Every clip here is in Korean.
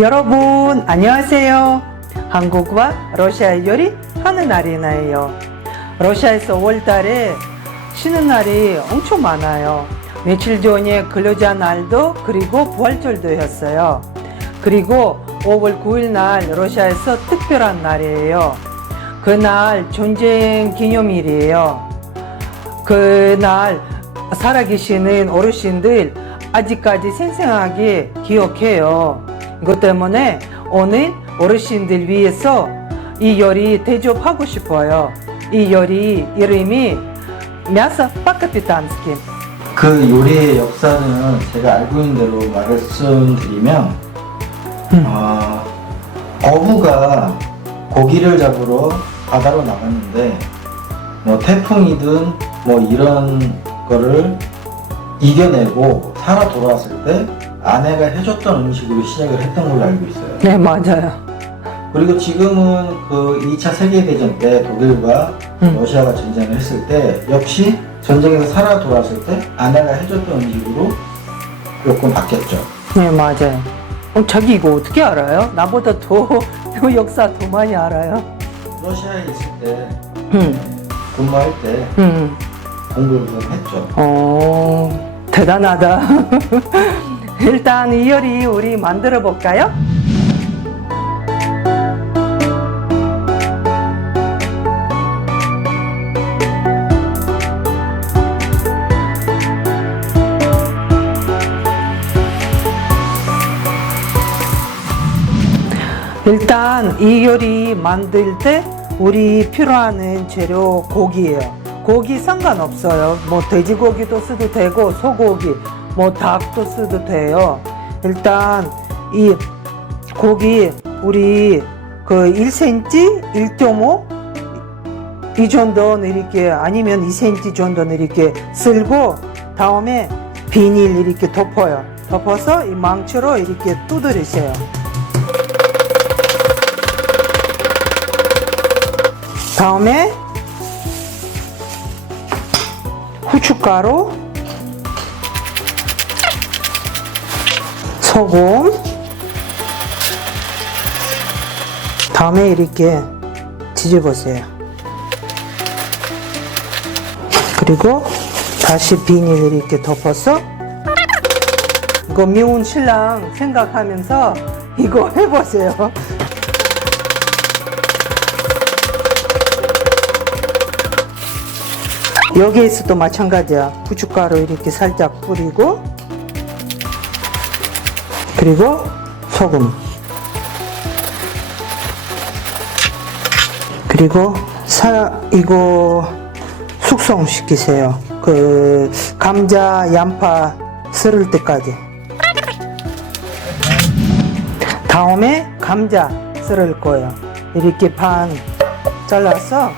여러분 안녕하세요. 한국과 러시아 요리 하는 날이나요. 러시아에서 5월달에 쉬는 날이 엄청 많아요. 며칠 전에 근로자 날도 그리고 부활절도였어요. 그리고 5월 9일 날 러시아에서 특별한 날이에요. 그날 전쟁 기념일이에요. 그날 살아계시는 어르신들 아직까지 생생하게 기억해요. 이것 때문에 오늘 어르신들 위해서 이 요리 대접하고 싶어요. 이 요리 이름이 мясо по-капитански. 그 요리의 역사는 제가 알고 있는 대로 말씀드리면 음. 어, 어부가 고기를 잡으러 바다로 나갔는데 뭐 태풍이든 뭐 이런 거를 이겨내고 살아 돌아왔을 때 아내가 해줬던 음식으로 시작을 했던 걸로 알고 있어요. 네, 맞아요. 그리고 지금은 그 2차 세계대전 때 독일과 음. 러시아가 전쟁을 했을 때 역시 전쟁에서 살아 돌아왔을 때 아내가 해줬던 음식으로 조금 바뀌었죠. 네, 맞아요. 어, 자기 이거 어떻게 알아요? 나보다 더, 더 역사 더 많이 알아요. 러시아에 있을 때 음, 근무할 때 음. 공부를 좀 했죠. 어, 대단하다. 일단 이 요리 우리 만들어 볼까요? 일단 이 요리 만들 때 우리 필요한 재료 고기예요. 고기 상관없어요. 뭐 돼지고기도 써도 되고 소고기, 뭐 닭도 써도 돼요. 일단 이 고기 우리 그 1cm, 1.5 이 정도는 이렇게 아니면 2cm 정도는 이렇게 쓸고 다음에 비닐 이렇게 덮어요. 덮어서 이 망치로 이렇게 두드리세요. 다음에 후춧가루, 소금, 다음에 이렇게 뒤집으세요. 그리고 다시 비닐 이렇게 덮어서 이거 미운 신랑 생각하면서 이거 해보세요. 여기에서도 마찬가지야. 후춧가루 이렇게 살짝 뿌리고, 그리고 소금. 그리고 사, 이거 숙성시키세요. 그, 감자, 양파 썰을 때까지. 다음에 감자 썰을 거예요. 이렇게 반 잘라서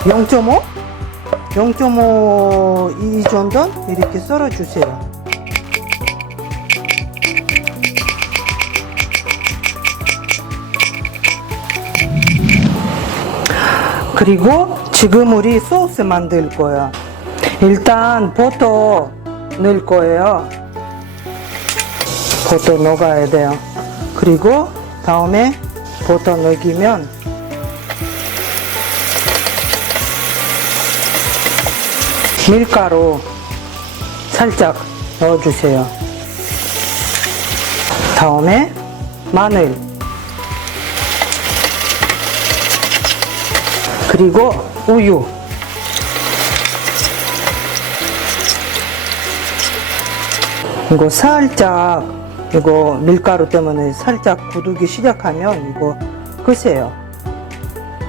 0.5? 0.5이 정도 이렇게 썰어 주세요. 그리고 지금 우리 소스 만들 거야. 일단 버터 넣을 거예요. 버터 넣어야 돼요. 그리고 다음에 버터 넣으면 밀가루 살짝 넣어주세요. 다음에 마늘 그리고 우유 이거 살짝 이거 밀가루 때문에 살짝 굳기 시작하면 이거 끄세요.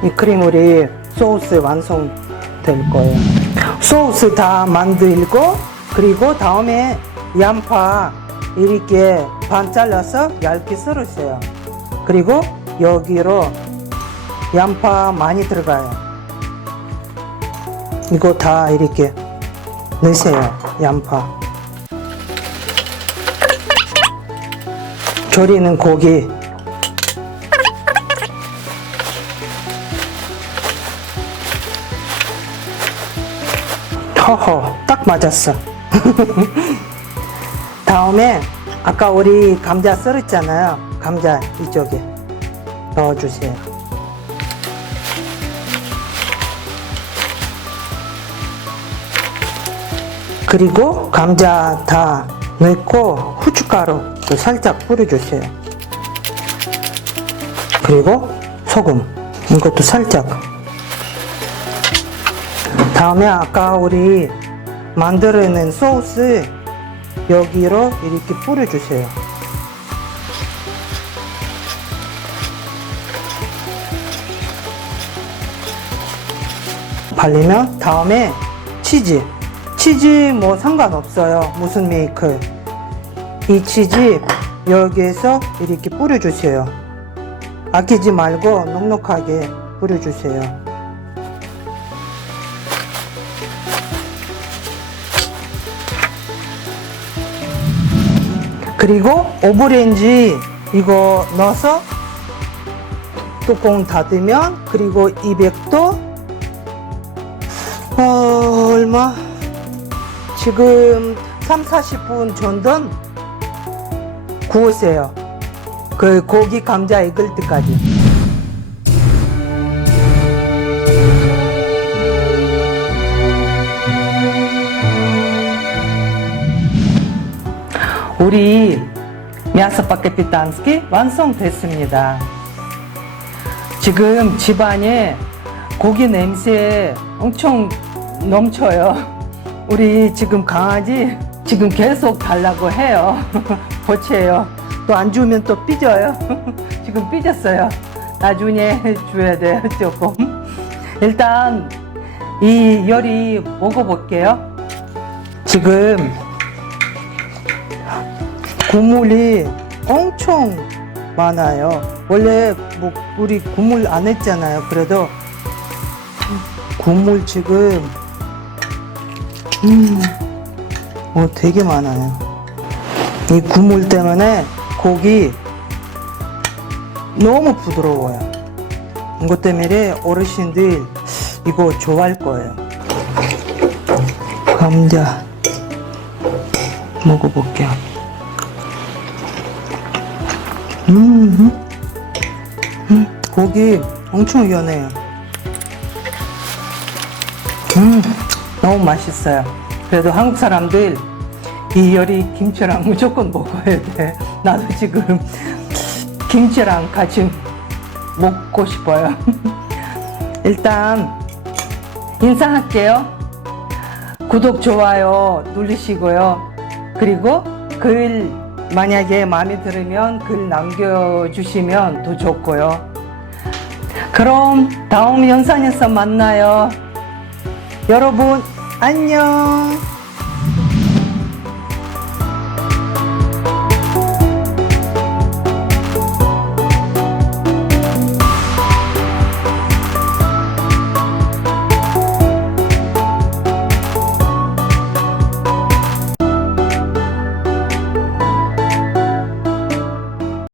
이 크림물이 소스 완성될 거예요. 소스 다 만들고 그리고 다음에 양파 이렇게 반 잘라서 얇게 썰으세요. 그리고 여기로 양파 많이 들어가요. 이거 다 이렇게 넣으세요. 양파. 조리는 고기. 허허, 딱 맞았어. 다음에 아까 우리 감자 썰었잖아요. 감자 이쪽에 넣어주세요. 그리고 감자 다 넣고 후춧가루도 살짝 뿌려주세요. 그리고 소금 이것도 살짝. 다음에 아까 우리 만들어낸 소스 여기로 이렇게 뿌려주세요. 발리면 다음에 치즈. 치즈 뭐 상관없어요. 무슨 메이크. 이 치즈 여기에서 이렇게 뿌려주세요. 아끼지 말고 넉넉하게 뿌려주세요. 그리고 오브렌지 이거 넣어서 뚜껑 닫으면 그리고 200도 어, 얼마? 지금 3, 40분 정도 구우세요. 그 고기 감자 익을 때까지 우리 미아스파게티 단스키 완성됐습니다. 지금 집안에 고기 냄새 엄청 넘쳐요. 우리 지금 강아지 지금 계속 달라고 해요. 보채요. 또 안 주면 또 삐져요. 지금 삐졌어요. 나중에 줘야 돼요, 조금. 일단 이 열이 먹어볼게요. 지금 국물이 엄청 많아요. 원래 뭐 우리 국물 안 했잖아요. 그래도 국물 지금 음, 어 되게 많아요. 이 국물 때문에 고기 너무 부드러워요. 이것 때문에 어르신들 이거 좋아할 거예요. 감자 먹어볼게요. 고기 엄청 연해요. 음, 너무 맛있어요. 그래도 한국 사람들 이 요리 김치랑 무조건 먹어야 돼. 나도 지금 김치랑 같이 먹고 싶어요. 일단 인사할게요. 구독, 좋아요 누르시고요. 그리고 글 만약에 마음에 들으면 글 남겨주시면 더 좋고요. 그럼 다음 영상에서 만나요. 여러분, 안녕.